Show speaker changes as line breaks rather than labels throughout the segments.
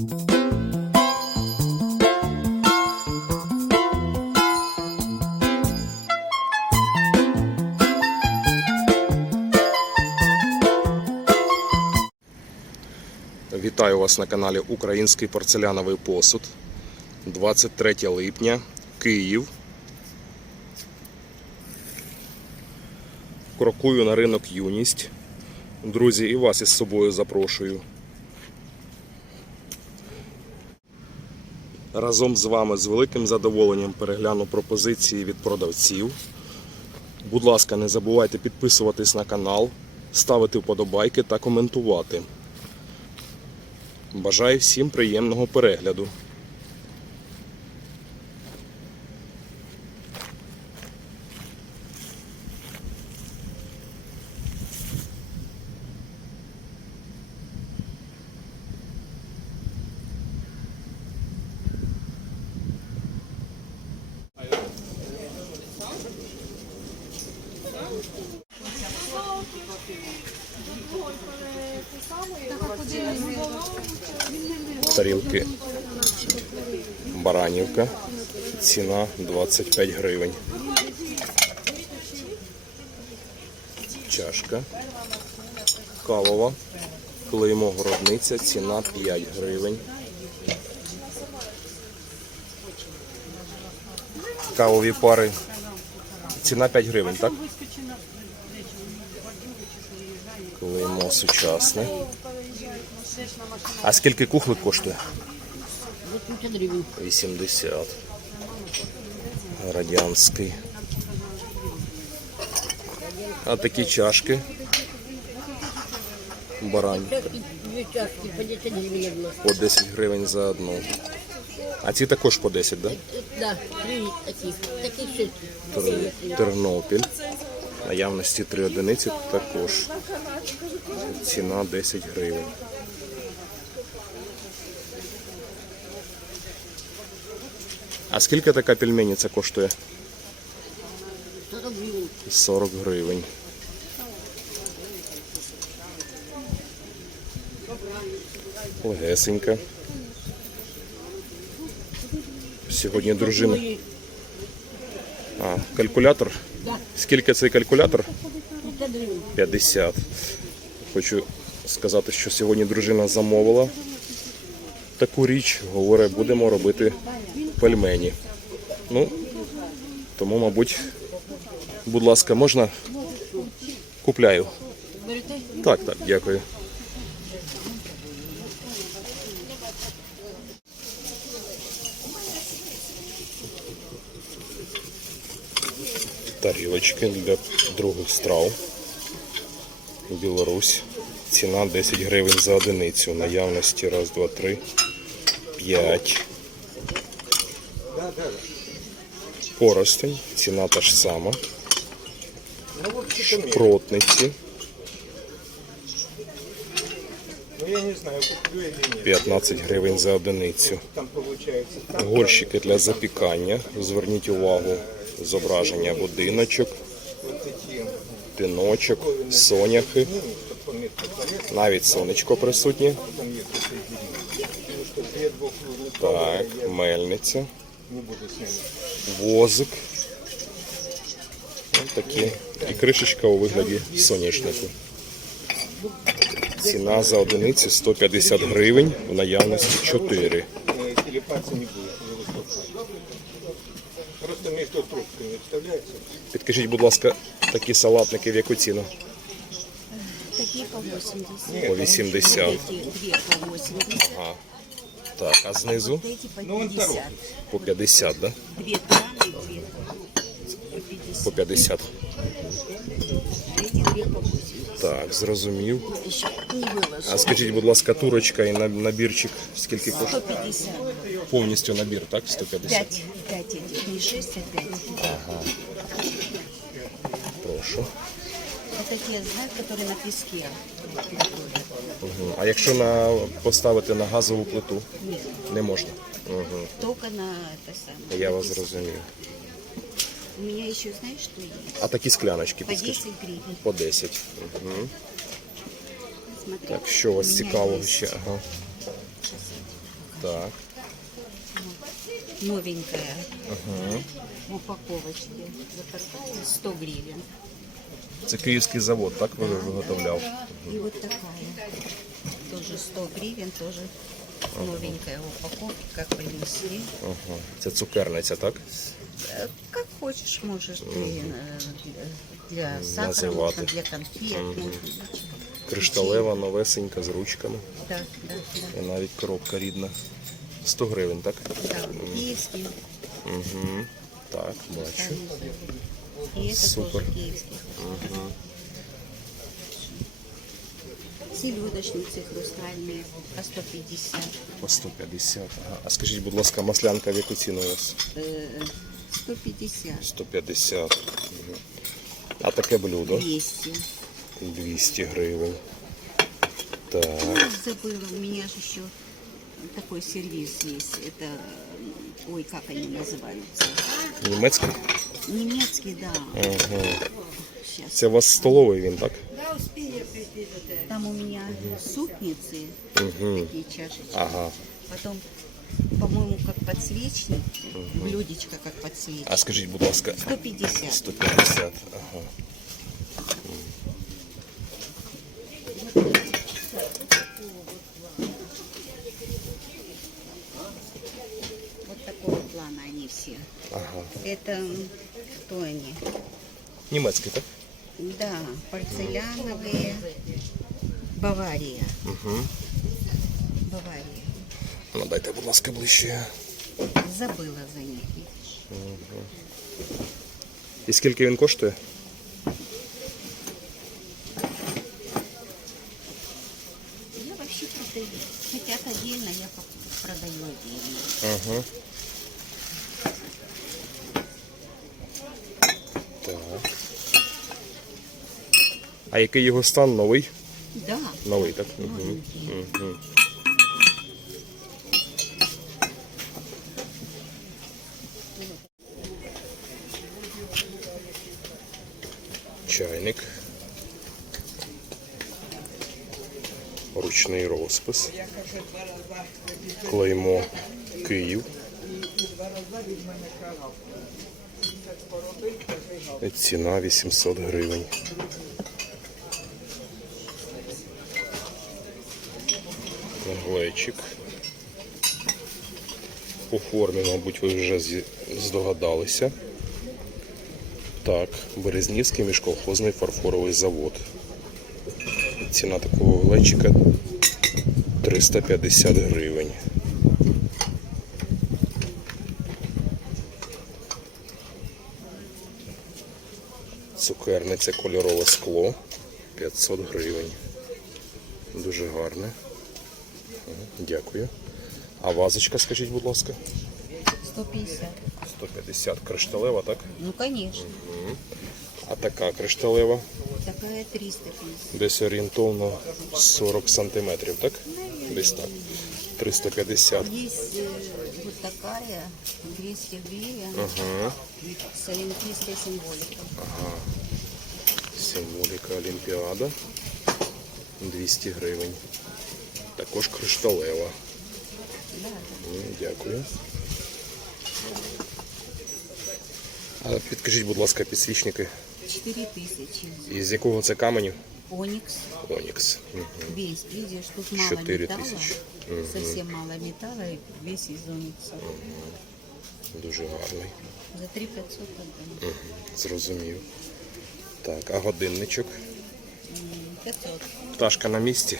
Вітаю вас на каналі Український порцеляновий посуд. 23 липня, Київ. Крокую на ринок Юність. Друзі, і вас із собою запрошую. Разом з вами з великим задоволенням перегляну пропозиції від продавців. Будь ласка, не забувайте підписуватись на канал, ставити вподобайки та коментувати. Бажаю всім приємного перегляду. Тарілки Баранівка. Ціна 25 гривень. Чашка. Кавова. Клеймо городниця. Ціна 5 гривень. Кавові пари. Ціна 5 гривень, так? Клеймо сучасне. А скільки кухлик коштує? 80. Радянський. А такі чашки. Барань.
По 10 гривен одна.
По 10 гривень за одну. А ці також по 10, так?
Да?
Тер- Тернопіль. Наявності 3 одиниці також. Ціна 10 гривень. А скільки така пельмениця коштує?
40
гривень. Легесенька. Сьогодні дружина. А, калькулятор? Скільки цей калькулятор?
50
50. Хочу сказати, що сьогодні дружина замовила таку річ. Говорить, будемо робити пельмені. Ну, Тому, мабуть, будь ласка, можна? Купляю. Так, так, дякую. Тарілочки для других страв. Білорусь. Ціна 10 гривень за одиницю. Наявності 1, 2, 3, 5. Коростень, ціна та ж сама. Шпротниці. 15 гривень за одиницю. Горщики для запікання. Зверніть увагу, зображення будиночок, тиночок, соняхи. Навіть сонечко присутнє. Так, мельниця
не буду снимать.
возик. Ось такі. І кришечка у вигляді соняшнику. Ціна за одиницю 150 гривень, в наявності 4.
Э, Телепаться не будет, не выступать. Просто между трубками вставляется.
Підкажіть, будь ласка, такі салатники в яку ціну?
Такие по 80.
По 80.
Эти две по 80.
Ага. Так, а знизу
Вот эти по
Ну, он
50.
второй.
по 50, да?
Две краны, две по 50.
По 50.
Эти две по 80.
Так, зрозумів.
Еще не выложу.
А скажіть, будь ласка, турочка і на- набірчик скільки коштує?
150.
Повністю набір, так? 150.
5. 5 этих. Не 6, а 5.
Прошу.
Это те, знаешь, которые на песке.
Мгм. А якщо на поставити на газову плиту,
Нет.
не можна. Угу.
Только на это самое.
Я
на
вас
песке.
зрозумів.
У меня еще, знаешь, что есть?
А такі скляночки
По
підскажіть?
10 гривен.
По 10. Угу.
Смотри.
Так, що у вас
У меня
цікавого
есть.
ще? Ага. Так.
Новенькая. В упаковочке. Вот такая 100 гривен.
Це київський завод, так ви виготовляв?
И вот такая. Тоже 100 гривен, тоже новенькая упаковка, как принесли.
Ага. Це цукерниця, так?
Э, Как хочешь, можешь ты э, для сахара,
Называты.
можно для конфет. можно.
Кришталева, новесенька, з ручками.
Да, да, да.
І навіть коробка рідна. 100 гривень, так?
да. Киевский.
Угу. Так, бачу.
И это
Супер.
тоже киевский. Селедочницы хрустальные по 150.
По 150. Ага. А скажіть, будь ласка, маслянка в яку ціну у вас?
Э, 150.
150. Мгм. А таке блюдо?
200.
200 гривень. Так.
Ну, забыла, у меня же еще такой сервис есть. Это, м, ой, как они называются?
Німецький?
Немецкий, да.
Ага.
Сейчас.
Це у вас столовий він, так?
Там у меня супницы,
Угу.
такие чашечки.
Ага.
Потом, по-моему, как подсвечник, блюдечко как подсвечник.
А скажіть, будь ласка,
150.
150. Ага.
они все.
Ага.
Это м, кто они?
Німецький, так?
Да, порцеляновые. Бавария.
Угу.
Бавария.
Ну, дайте, будь ласка, ближче.
Забыла за них.
І скільки він коштує? А який його стан новий?
Да.
Новий, так? Угу. Угу. Чайник. Ручний розпис. Клеймо Київ. Ціна 800 гривень. Глечик. По формі, мабуть, ви вже здогадалися. Так, Березнівський міжколхозний фарфоровий завод. Ціна такого глечика 350 гривень. Цукерниця кольорове скло 500 гривень. Дуже гарне. Дякую. А вазочка, скажіть, будь ласка,
150.
150 кришталева, так?
Ну, конечно.
А така кришталева
Такая 350.
десь орієнтовно 40 сантиметрів, так? Десь так. 350.
Есть э, вот такая, 200 гривен,
Ага.
с олимпийской символикой.
Символіка Олімпіада. 200 гривень. Також кришталева. Дякую. А підкажіть, будь ласка, підсвічники.
4 тысячи.
Із якого це каменю?
Оникс
Онікс. Мгм.
весь, видишь, тут мало
4
металла.
тисячі.
Совсем мало металла, и весь из оникса.
Дуже гарний.
За 3 500 отдам.
Зрозумів. Так, а годинничок?
500.
Пташка на місці.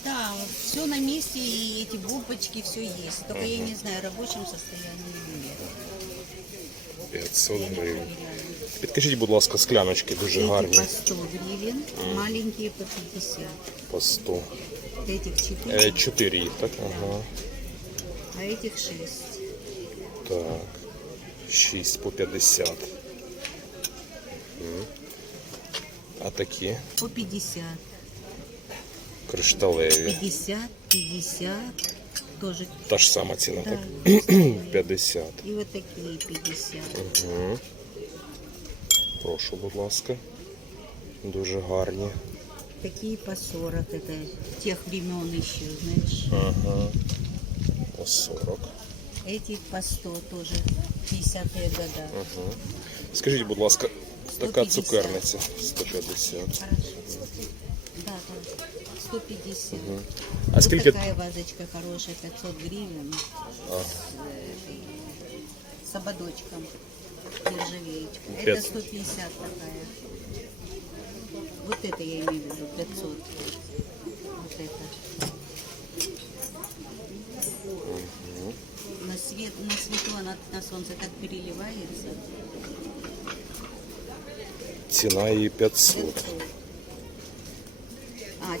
Э, Да, все на месте, и эти бомбочки, все есть. Только я не знаю, в рабочем состоянии или нет.
500 гривень. Підкажіть, будь ласка, скляночки дуже
Эти
гарні.
по 100 гривен, маленькие по 50.
По 100.
Этих 4,
Е, 4 їх, так? Ага.
а этих 6.
Так. 6 по 50. М. А такі
По 50.
Кришталеві.
50, 50. Тоже.
Та ж сама ціна, так? 50.
И вот такие 50.
Угу. Прошу, будь ласка. Дуже гарні.
Такие по 40. Это тех времен еще, знаешь.
Ага. по 40.
Эти по 100 тоже, 50-е года.
Угу. Скажіть, будь ласка, така
150.
цукерниця 150.
Хорошо. Да, да, 150.
А
Вот
скільки
такая вазочка хорошая, 500 гривен. С, э, этой, с ободочком. Нержавеечка.
Пять.
Это 150 такая. Вот это я имею в виду, 500. Вот это. На, свет, на свету она на солнце так переливается.
ціна її 500.
500.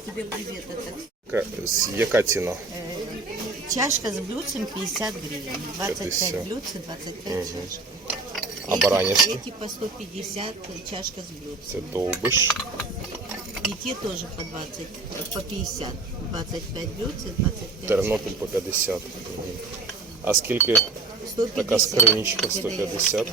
А, тебе привет. Это
Яка, з- яка ціна?
Э, Чашка с блюдцем 50 гривен. 25
50.
блюдце, 25 чашек.
А баранівські?
Эти по 150 чашка с блюдцем.
Це довбиш.
И те тоже по 20, по 50. 25 блюдце, 25
Тернопіль по 50. Мгм. А скільки
150.
така скринічка 150?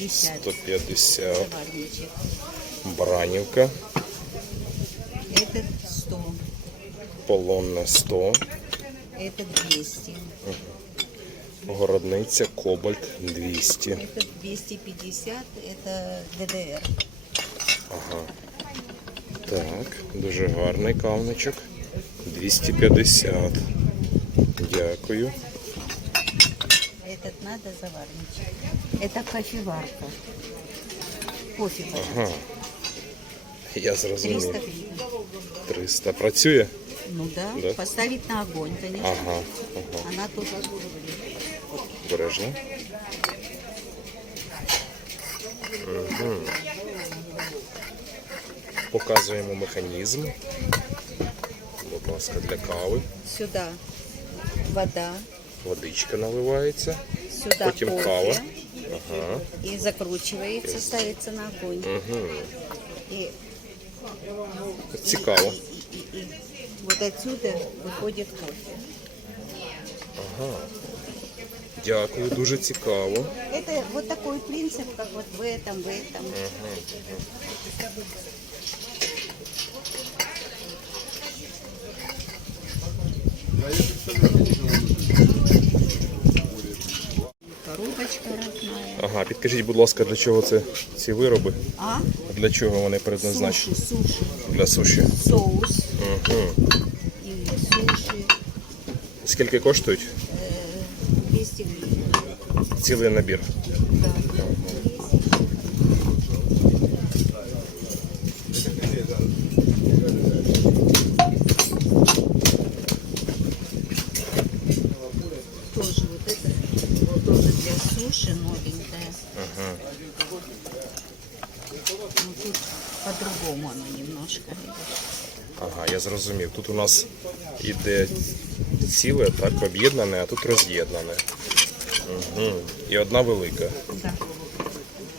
150.
150.
Заварничек.
Баранівка.
Этот 100.
Полонне 100.
Этот 200.
Городниця Кобальт 200.
Этот 250. Это ГДР.
Ага. Так, дуже гарний кавничок. 250. Дякую.
Надо заварничек. Это кофеварка. Кофе.
Ага. Я
300 гривен.
300. Працює?
Ну да,
Да?
поставить на огонь, конечно.
Ага. ага.
Она тут
Бережно. Угу. Показуємо механізм. Будь ласка, для кави.
сюда вода,
Водичка наливається.
сюда
Потім
кофе.
кава. Ага.
И закручивается, ставится на огонь.
Угу.
И,
Цікаво.
и- и вот отсюда выходит кофе.
Ага. Дякую, дуже цікаво.
Это вот такой принцип, как вот в этом, в этом.
Підкажіть, будь ласка, для чого це ці вироби?
А?
Для чого вони предназначені?
Суши, суши.
Для суші.
Соус.
Угу.
И суши.
Скільки коштують?
э, 200 гривен.
Цілий набір.
Да. Тоже вот это тоже для суши новенькая. Ну, тут по-другому оно немножко.
Ага, я зрозумів. Тут у нас іде ціле, так, об'єднане, а тут роз'єднане. Угу. І одна велика.
Да.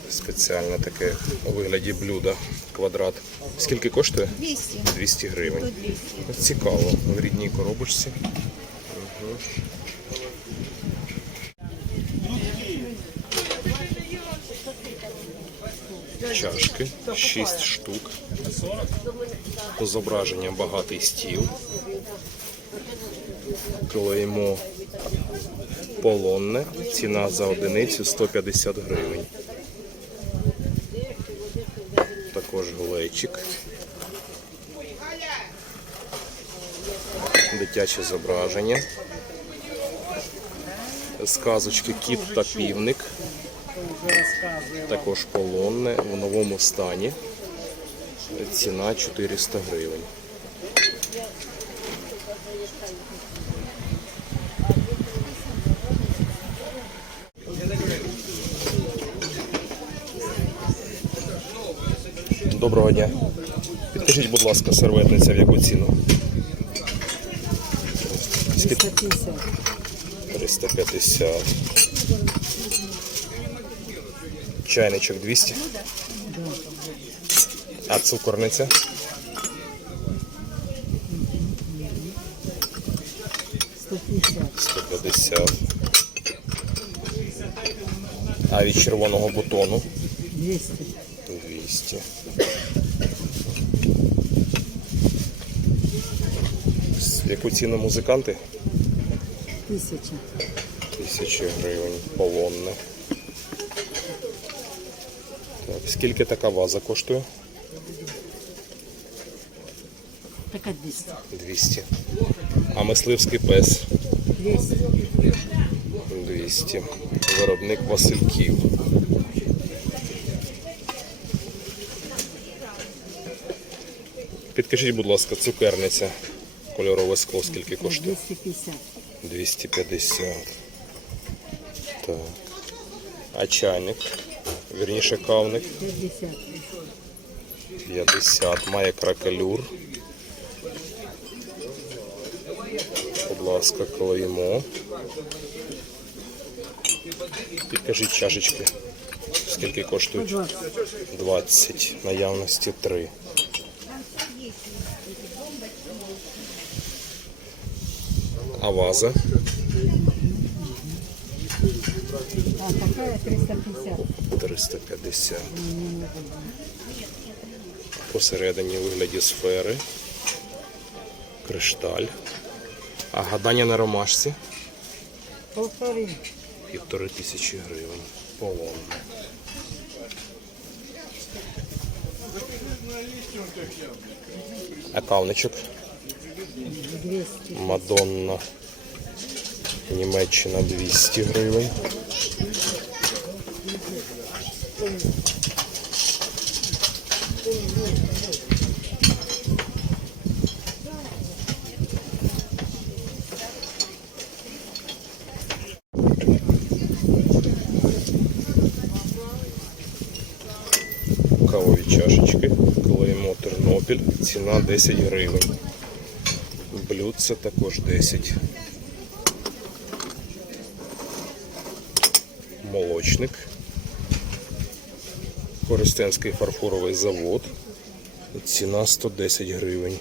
Спеціальне таке у вигляді блюда. Квадрат. Скільки коштує?
200.
200 гривень.
Тут 200.
Цікаво. В рідній коробочці. Угу. Чашки 6 штук. По зображенням багатий стіл. Клеймо полонне. Ціна за одиницю 150 гривень. Також глечик. дитяче зображення. Сказочки Кіт та півник. Також полонне в новому стані. Ціна 400 гривень. Доброго дня. Підкажіть, будь ласка, серветниця в яку ціну? 350. 350. Чайничок 200? А цукорниця? Сто п'ятдесят. А від червоного бутону?
200.
200. яку ціну музиканти?
Тысяча.
Тисячі гривень полонне. Скільки така ваза коштує?
Такая 200.
200. А мисливський пес
200.
200. Виробник Васильків. Підкажіть, будь ласка, цукерниця. Кольорове скло скільки коштує?
250.
250. Так. А чайник? Вірніше кавник
50.
50. Має кракелюр. Будь ласка, клеймо. Підкажіть чашечки. Скільки коштують?
20.
20. Наявності 3. А ваза?
А такая 350.
350. Посередині у вигляді сфери. Кришталь. А гадання на ромашці?
Полторы.
Півтори тисячі гривень. Полон. А кавничок?
200.
Мадонна. Німеччина 200 гривень. Кавові чашечки, клеймо Тернопіль, ціна 10 гривень. Блюдце також 10. Молочник. Коростенський фарфоровий завод. Ціна 110 гривень.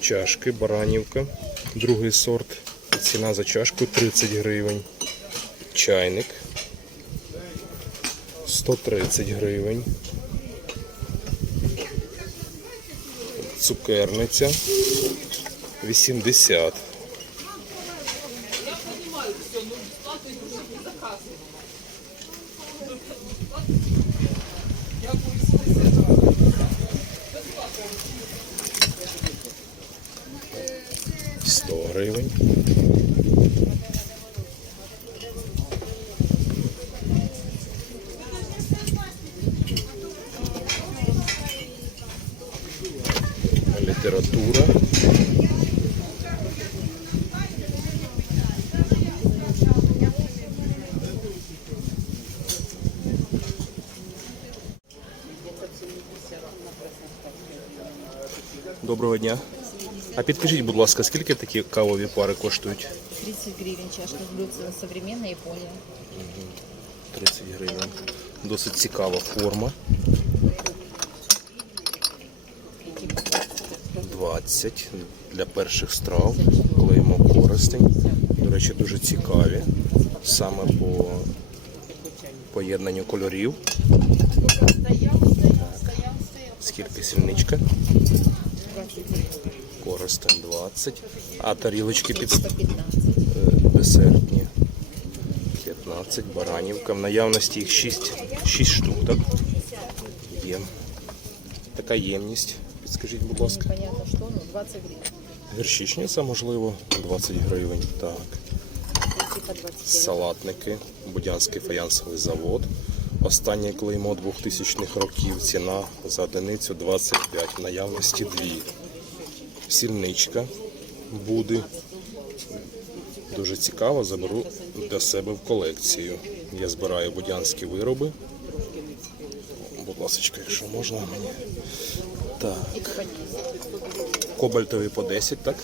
Чашки Баранівка. Другий сорт. Ціна за чашку 30 гривень. Чайник 130 гривень. Цукерниця 80. Гривень. güey. Підкажіть, будь ласка, скільки такі кавові пари коштують?
30 гривен чашка с блюдцем современная Япония.
30 гривень. Досить цікава форма. 20 для перших страв. Клеїмо користень. До речі, дуже цікаві. Саме по поєднанню кольорів. Так. Скільки сільничка? Користень 20. А тарілочки під
115.
е, десертні. 15, баранівка. В наявності їх 6, 6 штук, так? Є. Така ємність. Підскажіть, будь ласка.
Непонятно что, ну 20 гривен.
Гірчичниця, можливо, 20 гривень. Так.
Эти по 25.
Салатники, Будянський фаянсовий завод. Останнє клеймо 2000-х років. Ціна за одиницю 25. В наявності 2. Сільничка буде. Дуже цікаво, заберу для себе в колекцію. Я збираю будянські вироби. Будь ласка, якщо можна мені. Так.
Эти по 10.
Кобальтові по 10, так?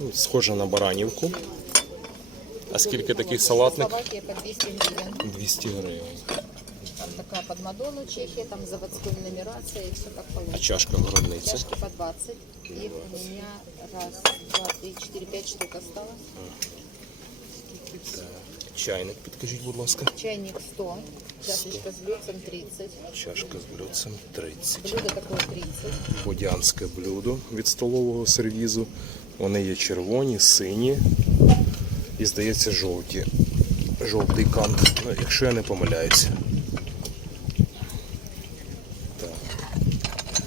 Ну, Схоже на баранівку. А скільки таких салатник?
200 гривен.
200 гривень.
Там такая под Мадонну Чехия, там заводской нумерация и все как
А чашка городниця?
Чашки по 20. Их у меня раз, два, три, четыре, пять штук осталось.
Чайник, підкажіть, будь ласка.
Чайник 100, чашечка с блюдцем 30,
Чашка з блюдцем 30.
блюдо такое 30.
Бодянське блюдо від столового сервізу. Вони є червоні, сині і, здається, жовті. Жовтий кант, ну, якщо я не помиляюся.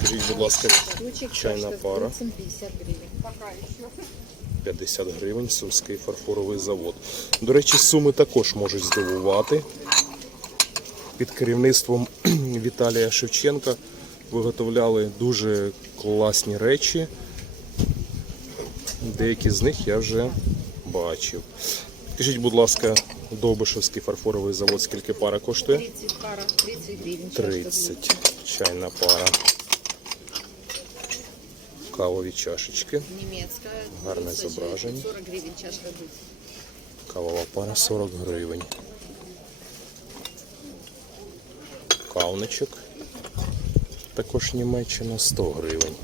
Скажіть, будь ласка, чайна пара.
50
гривень, Сумський фарфоровий завод. До речі, суми також можуть здивувати. Під керівництвом Віталія Шевченка виготовляли дуже класні речі. Деякі з них я вже бачив. Скажіть, будь ласка, Довбишевський фарфоровий завод скільки пара коштує?
30 пара, 30 гривен.
30. Чайна пара. Кавові чашечки.
Немецкая.
Гарне зображення.
40 гривен чашка блюдца.
Кавова пара 40 гривень. Кавничок. Також Німеччина 100 гривень.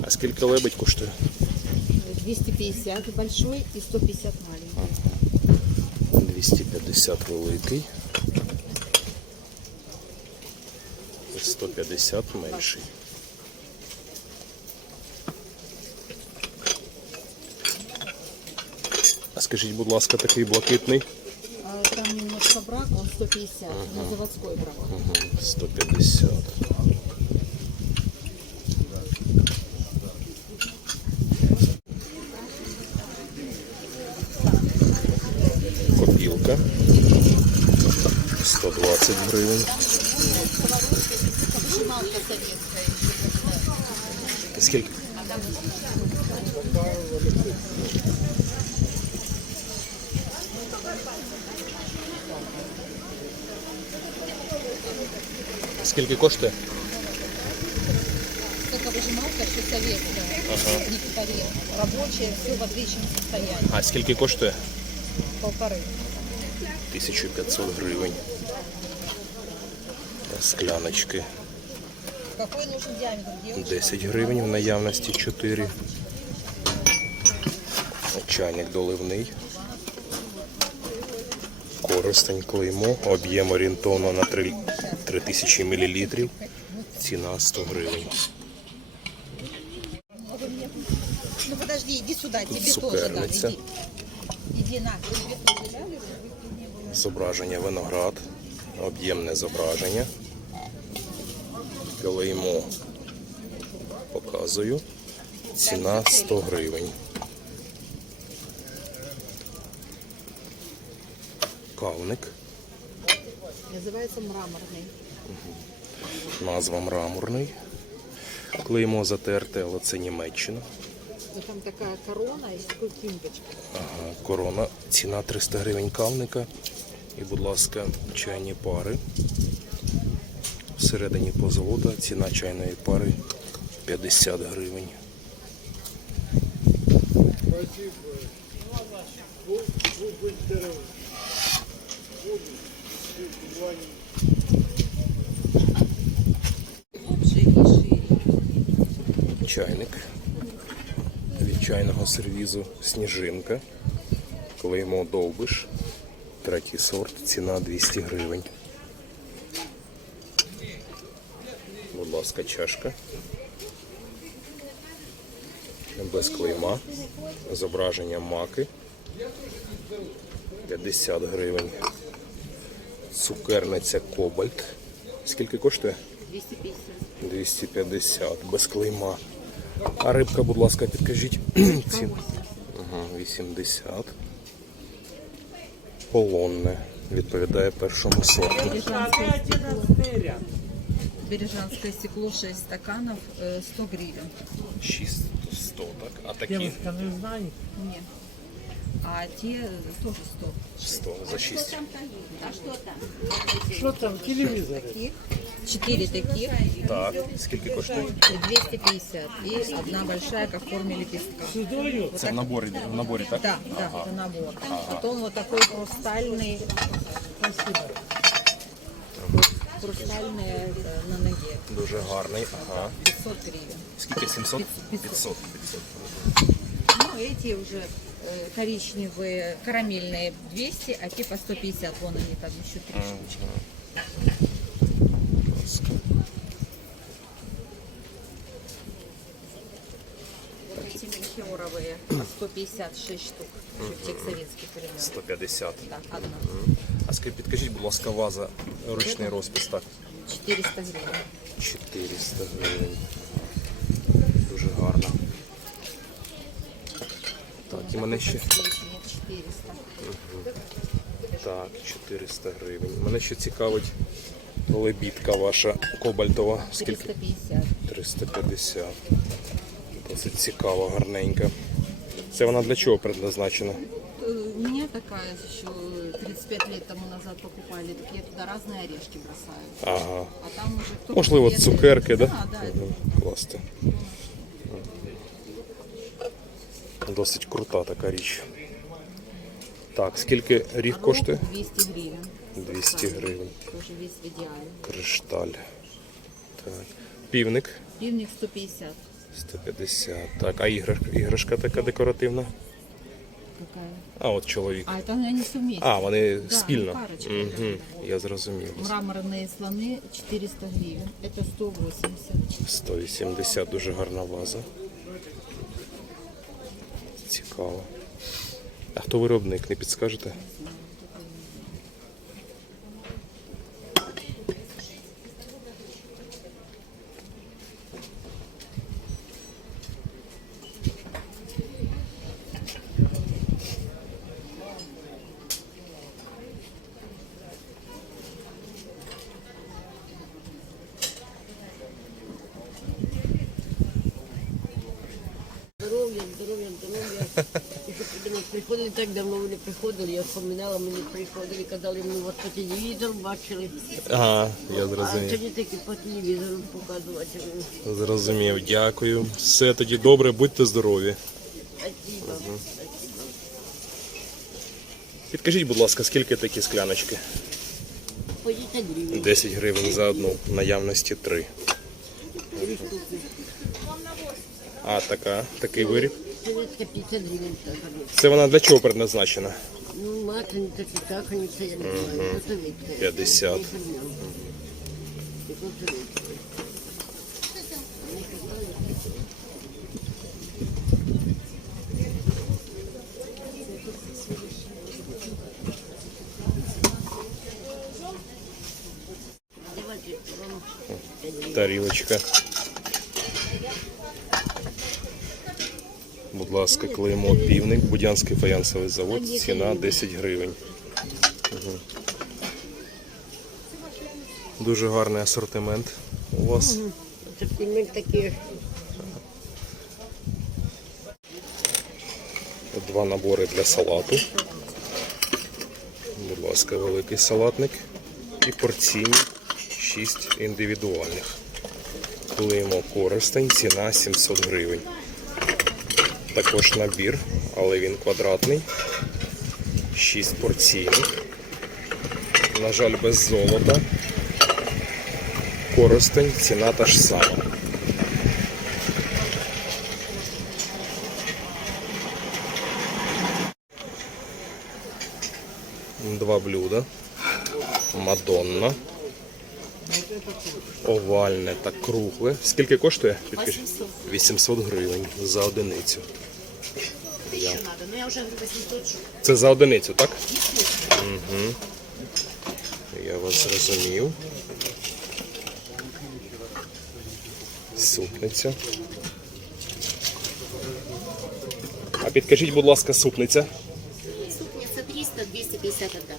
А скільки лебедь коштує?
250 большой и 150 маленький.
250 великий. 150 менший. А скажіть, будь ласка, такий блакитний?
Там немножко брак, он 150, на заводской брак.
Мгм, 150. Копілка. 120 гривень. Скільки? Скільки коштує?
Только выжималка, все советская, не кипарин. Рабочая, все в отличном состоянии.
А скільки коштує?
Полторы.
1500 гривень. Скляночки
Какой нужен диаметр, девочка?
10 гривень, в наявності 4. Чайник доливний. Користень клеймо, об'єм орієнтовно на 3, 3000 мл. Ціна 100 гривень.
Ну подожди, иди сюда, тебе тоже дам. Иди. Иди на.
Зображення виноград, об'ємне зображення. Клеймо показую. Ціна 100 гривень. Кавник,
Называется мраморный.
Назва мраморний. Клеймо затерте, але це Німеччина.
Там такая корона и такой кимпочка.
Ага, корона. Ціна 300 гривень кавника. І, будь ласка, чайні пари. Всередині позолота. Ціна чайної пари 50 гривень. Чайник від чайного сервізу Сніжинка. Клеймо довбиш. Третій сорт, ціна 200 гривень. Будь ласка, чашка. Без клейма. Зображення маки. 50 гривень. Цукерниця Кобальт. Скільки коштує?
250.
250, без клейма. А рибка, будь ласка, підкажіть. Ціну. Ага, 80. Полонне. Відповідає першому сорту.
Бережанское стекло. 6 стаканов, э, 100 гривен.
6 100, так? А такі
Нет. А те тоже 100.
100 за 6.
Що там, телевізор?
Таких. Четыре таких.
Так, скільки коштує?
250. И одна большая, как в форме лепестка.
Сюдою?
Це в наборі, в наборі, так?
Да, да, это набор. Потом вот такой хрустальный. хрустальные э, на ноге.
Дуже гарний. Ага.
500 гривен.
Скільки? 700?
500.
500. 500.
Ну, эти уже э, коричневые, карамельные 200, а те по 150. Вон они там еще три штучки. 156 штук. Тех советских времен.
150.
Так, одна.
А скажіть, підкажіть, будь ласка, ваза, ручний розпис, так?
400 гривен.
400 гривень. Дуже гарно. Так, і мене ще.
400.
Так, 400 гривень. Мене ще цікавить лебідка ваша кобальтова. Скільки?
350.
350. Досить цікава, гарненька. Це вона для чого предназначена?
Э, У меня такая еще 35 лет тому назад покупали, так я туда разные орешки бросаю.
Ага.
А там уже кто
Можливо,
конфеты.
цукерки, да?
Да, да, это
Мгм, Класти. Досить крута така річ. Так, скільки ріг
Рог
коштує?
200 гривен.
200 гривень.
Тоже весь в идеале.
Кришталь. Так. Півник
Пивник 150.
150. Так, а іграшка, іграшка така декоративна.
Какая?
А от чоловік.
А это они все вместе.
А, вони
Да,
спільно.
парочка,
Угу. Я зрозумів.
Мраморные слоны 400 гривен. Это 180.
180 дуже гарна ваза. Цікаво. А хто виробник, не підскажете?
Приходили, я вспоминала, мені приходили, казали, ми вас по телевізору бачили.
Ага, я
А
зрозумів.
сьогодні таки по телевізору показувати.
Зрозумів, дякую. Все тоді добре, будьте здорові.
Спасибо.
Підкажіть, будь ласка, скільки такі скляночки?
По 10 гривень.
10 гривень за одну, наявності 3.
Три штуки.
А така, такий виріб.
Советська 50 гривень. так.
Це вона для чого предназначена?
Ну, масляниця, чи сахарниця, я не знаю. Советська.
50.
Не фірмяна. Це советська. Давайте вам
Тарілочка. Будь ласка, клеймо півник, Будянський фаянсовий завод, ціна 10 гривень. Дуже гарний асортимент у вас.
Асортимент такий.
Два набори для салату. Будь ласка, великий салатник. І порційні 6 індивідуальних. Клеймо користень, ціна 700 гривень. Також набір, але він квадратний. 6 порційних. На жаль, без золота. Коростень, ціна та ж сама. Два блюда. Мадонна. Овальне та кругле. Скільки коштує? Підкажіть? 800 гривень за одиницю. Я.
Ну я 800.
Це за одиницю, так? Угу. Я вас зрозумів. Супниця. А підкажіть, будь ласка, супниця.
Супница 300, 250 отдам.